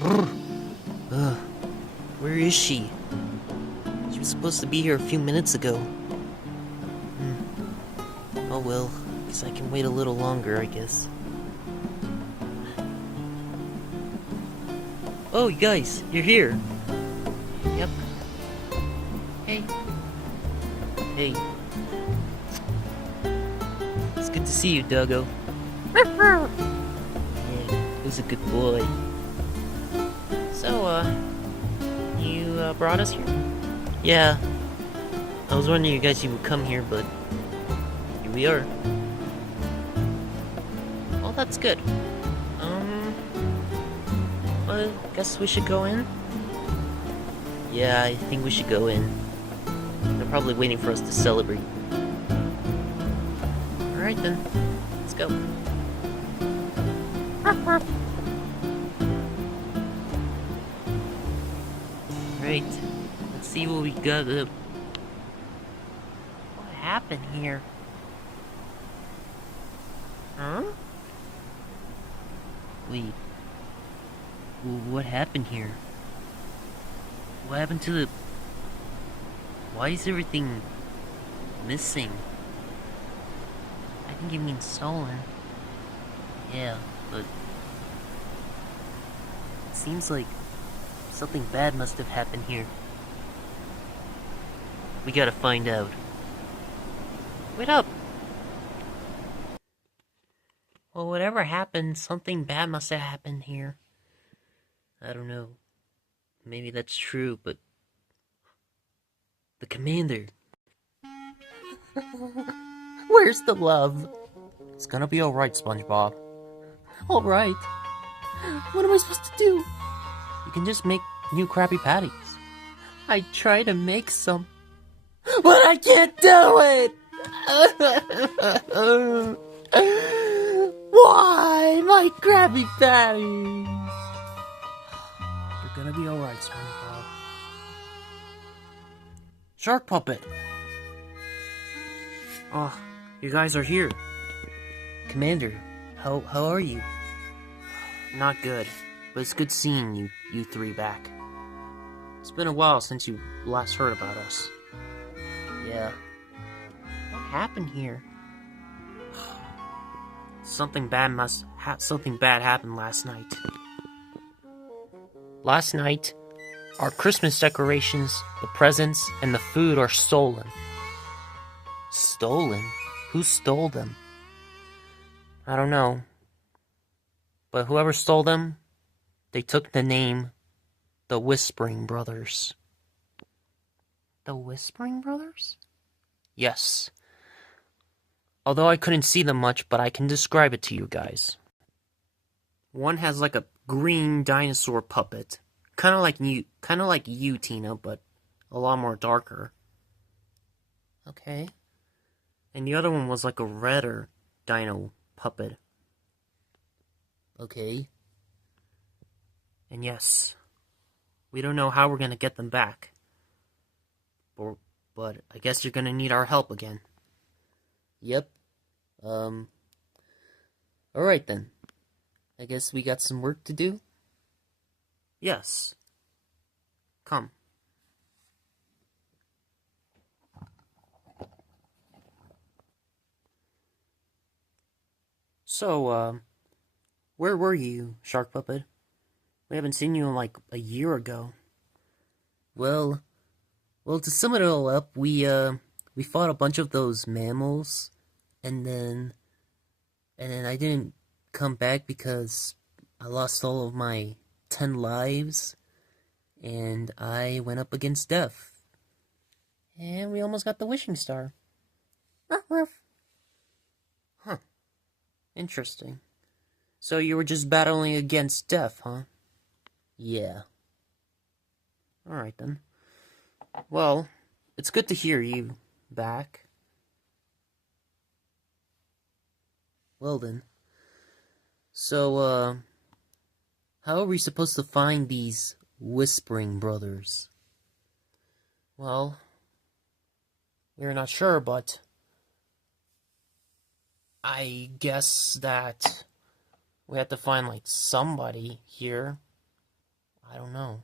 Brr. Ugh. Where is she? She was supposed to be here a few minutes ago. Oh well, guess I can wait a little longer, I guess. Oh, you guys, you're here. Yep. Hey. Hey. It's good to see you, Duggo. Yeah, who's a good boy. So, you brought us here? Yeah. I was wondering you guys would come here, but here we are. Well, that's good. Well, guess we should go in? Yeah, I think we should go in. They're probably waiting for us to celebrate. Alright then, let's go. Alright, let's see what we got. What happened here? Huh? Wait. What happened here? What happened to the... Why is everything missing? I think you mean stolen. Yeah, but... It seems like something bad must have happened here. We gotta find out. Wait up! Well, whatever happened, something bad must have happened here. I don't know. Maybe that's true, but... The commander. Where's the love? It's gonna be alright, SpongeBob. Alright? What am I supposed to do? You can just make new Krabby Patties. I try to make some, but I can't do it! Why, my Krabby Patties? You're gonna be alright, SpongeBob. Shark Puppet! Oh, you guys are here. Commander, how are you? Not good, but it's good seeing you three back. It's been a while since you last heard about us. Yeah. What happened here? Something bad happened last night. Last night, our Christmas decorations, the presents, and the food are stolen. Stolen? Who stole them? I don't know. But whoever stole them, they took the name the Whispering Brothers. The Whispering Brothers? Yes. Although I couldn't see them much, but I can describe it to you guys. One has like a green dinosaur puppet. Kinda like you, Tina, but a lot more darker. Okay. And the other one was like a redder dino puppet. Okay. And yes, we don't know how we're gonna get them back. But I guess you're gonna need our help again. Yep. Alright then. I guess we got some work to do? Yes. Come. So, where were you, Shark Puppet? We haven't seen you in like a year ago. Well, to sum it all up, we fought a bunch of those mammals, and then I didn't come back because I lost all of my 10 lives, and I went up against death. And we almost got the wishing star. Huh. Interesting. So you were just battling against death, huh? Yeah. Alright then. Well, it's good to hear you back. Well then. So, how are we supposed to find these Whispering Brothers? Well, we're not sure, but I guess that we have to find, like, somebody here. I don't know.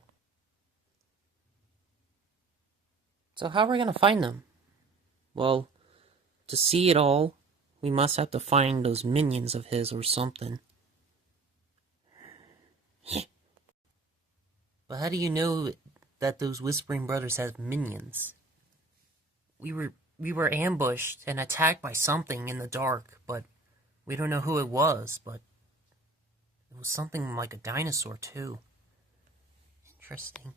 So how are we gonna find them? Well, to see it all, we must have to find those minions of his or something. But how do you know that those Whispering Brothers have minions? We were ambushed and attacked by something in the dark, but we don't know who it was, but it was something like a dinosaur too. Interesting.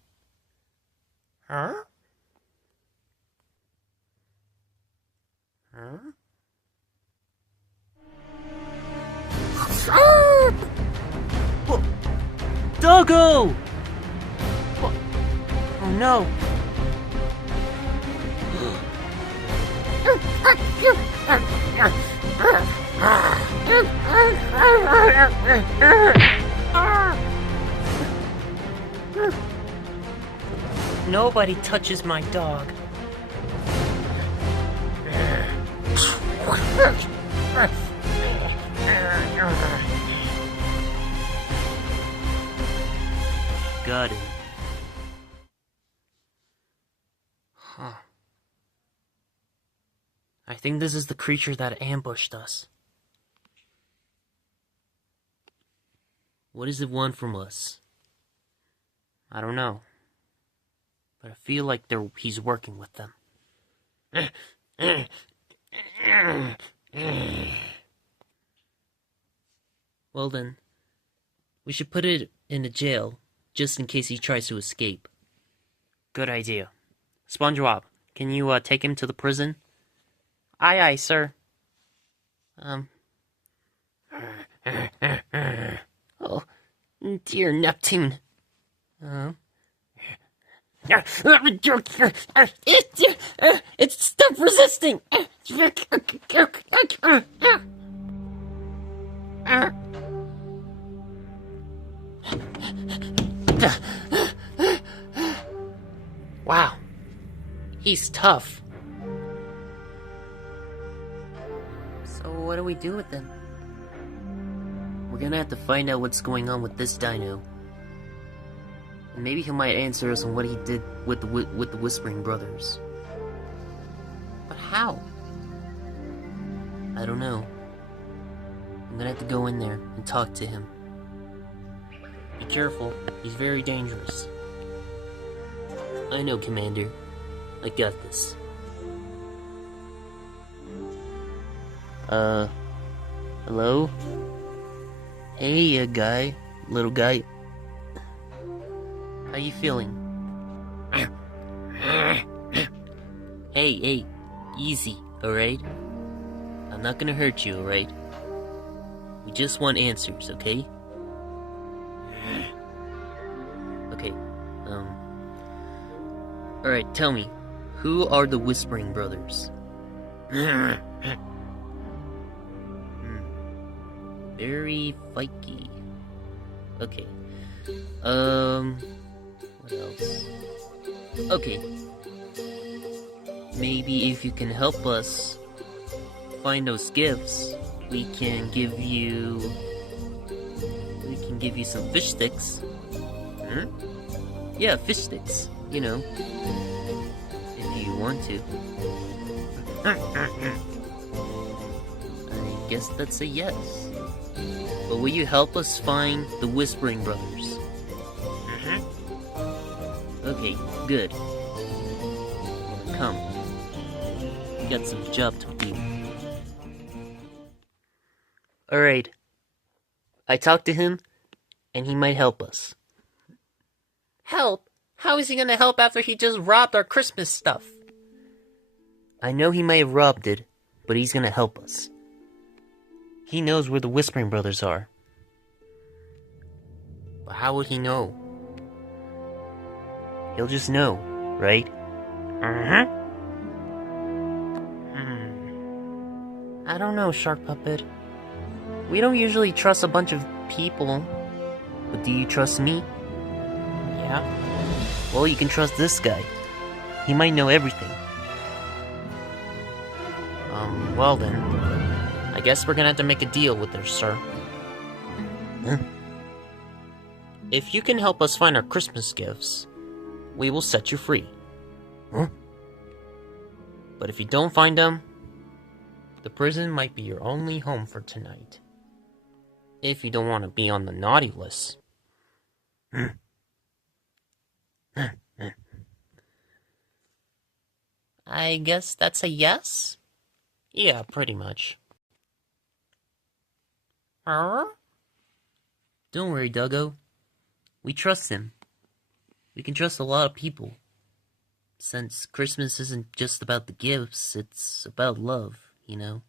Huh? Huh? Whoa. Doggo! Whoa. Oh no! Nobody touches my dog. Got it. Huh. I think this is the creature that ambushed us. What does it want from us? I don't know. But I feel like he's working with them. Well then, we should put it in a jail, just in case he tries to escape. Good idea. SpongeBob, can you take him to the prison? Aye aye, sir. Oh, dear Neptune. It's stop resisting. Wow, he's tough. So what do we do with them? We're gonna have to find out what's going on with this dino. And maybe he might answer us on what he did with the Whispering Brothers. But how? I don't know. I'm gonna have to go in there and talk to him. Be careful, he's very dangerous. I know, Commander. I got this. Hello? Hey, little guy. How you feeling? Hey, easy, alright? I'm not gonna hurt you, alright? We just want answers, okay? Okay, alright, tell me, who are the Whispering Brothers? Very fikey. Okay. What else? Okay. Maybe if you can help us find those gifts, we can give you some fish sticks. Hmm? Yeah, fish sticks. You know, if you want to. I guess that's a yes. But will you help us find the Whispering Brothers? Okay, good. Come. We got some job to do. Alright. I talked to him, and he might help us. Help? How is he gonna help after he just robbed our Christmas stuff? I know he may have robbed it, but he's gonna help us. He knows where the Whispering Brothers are. But how would he know? He'll just know, right? I don't know, Shark Puppet. We don't usually trust a bunch of people. But do you trust me? Yeah. Well, you can trust this guy. He might know everything. Well then. I guess we're gonna have to make a deal with her, sir. Huh? If you can help us find our Christmas gifts, we will set you free. Huh? But if you don't find them, the prison might be your only home for tonight. If you don't want to be on the naughty list. I guess that's a yes? Yeah, pretty much. Don't worry, Duggo. We trust him. We can trust a lot of people. Since Christmas isn't just about the gifts, it's about love, you know?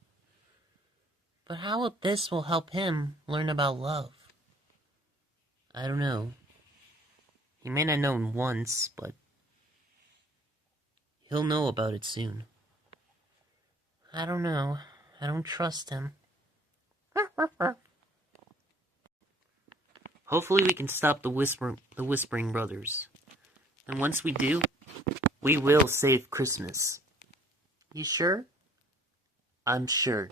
But how this will help him learn about love? I don't know. He may not know once, but he'll know about it soon. I don't know. I don't trust him. Hopefully we can stop the Whispering Brothers. And once we do, we will save Christmas. You sure? I'm sure.